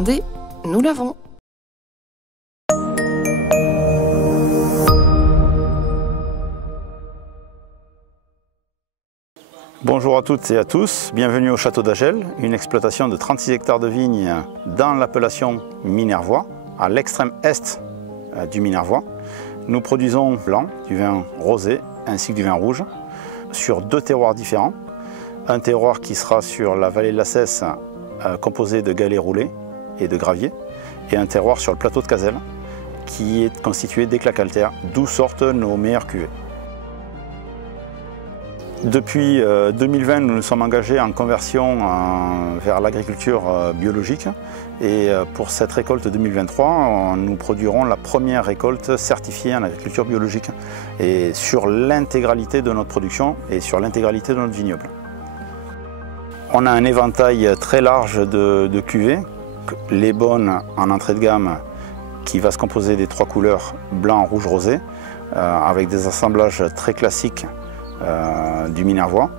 Demandez, nous l'avons. Bonjour à toutes et à tous, bienvenue au Château d'Agel, une exploitation de 36 hectares de vignes dans l'appellation Minervois, à l'extrême est du Minervois. Nous produisons blanc, du vin rosé ainsi que du vin rouge sur deux terroirs différents. Un terroir qui sera sur la vallée de la Cesse composé de galets roulés et de gravier, et un terroir sur le plateau de Cazelles qui est constitué d'éclats calcaires, d'où sortent nos meilleures cuvées. Depuis 2020, nous nous sommes engagés en conversion vers l'agriculture biologique, et pour cette récolte 2023, nous produirons la première récolte certifiée en agriculture biologique, et sur l'intégralité de notre production et sur l'intégralité de notre vignoble. On a un éventail très large de cuvées, les bonnes en entrée de gamme qui va se composer des trois couleurs blanc, rouge, rosé, avec des assemblages très classiques du Minervois.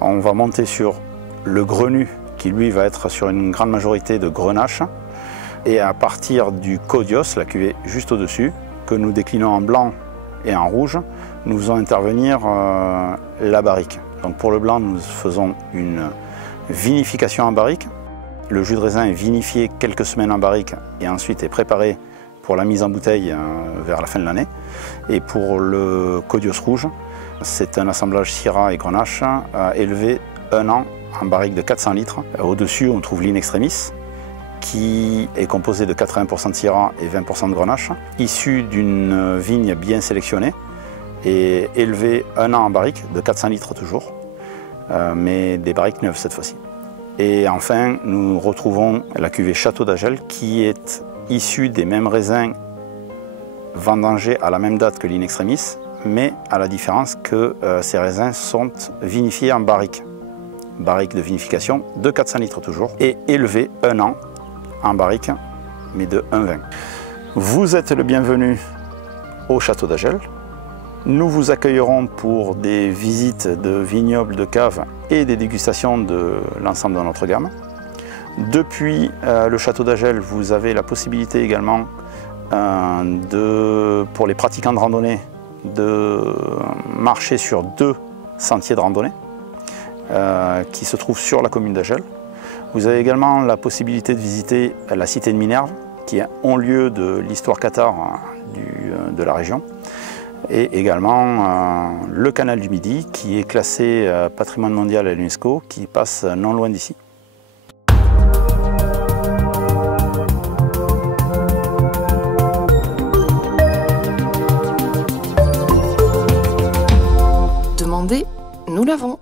On va monter sur le grenu qui lui va être sur une grande majorité de grenache, et à partir du Codios, la cuvée juste au-dessus, que nous déclinons en blanc et en rouge, nous faisons intervenir la barrique. Donc pour le blanc, nous faisons une vinification en barrique. Le jus de raisin est vinifié quelques semaines en barrique et ensuite est préparé pour la mise en bouteille vers la fin de l'année. Et pour le Codios rouge, c'est un assemblage Syrah et Grenache élevé 1 an en barrique de 400 litres. Au-dessus, on trouve l'In Extremis, qui est composé de 80% de Syrah et 20% de Grenache, issu d'une vigne bien sélectionnée et élevé 1 an en barrique de 400 litres toujours, mais des barriques neuves cette fois-ci. Et enfin, nous retrouvons la cuvée Château d'Agel, qui est issue des mêmes raisins vendangés à la même date que l'In Extremis, mais à la différence que ces raisins sont vinifiés en barrique de vinification de 400 litres toujours, et élevés 1 an en barrique, mais de 1,20. Vous êtes le bienvenu au Château d'Agel. Nous vous accueillerons pour des visites de vignobles, de caves et des dégustations de l'ensemble de notre gamme. Depuis le Château d'Agel, vous avez la possibilité également pour les pratiquants de randonnée de marcher sur 2 sentiers de randonnée qui se trouvent sur la commune d'Agel. Vous avez également la possibilité de visiter la cité de Minerve, qui est un lieu de l'histoire cathare de la région, et également le canal du Midi, qui est classé patrimoine mondial à l'UNESCO, qui passe non loin d'ici. Demandez, nous l'avons.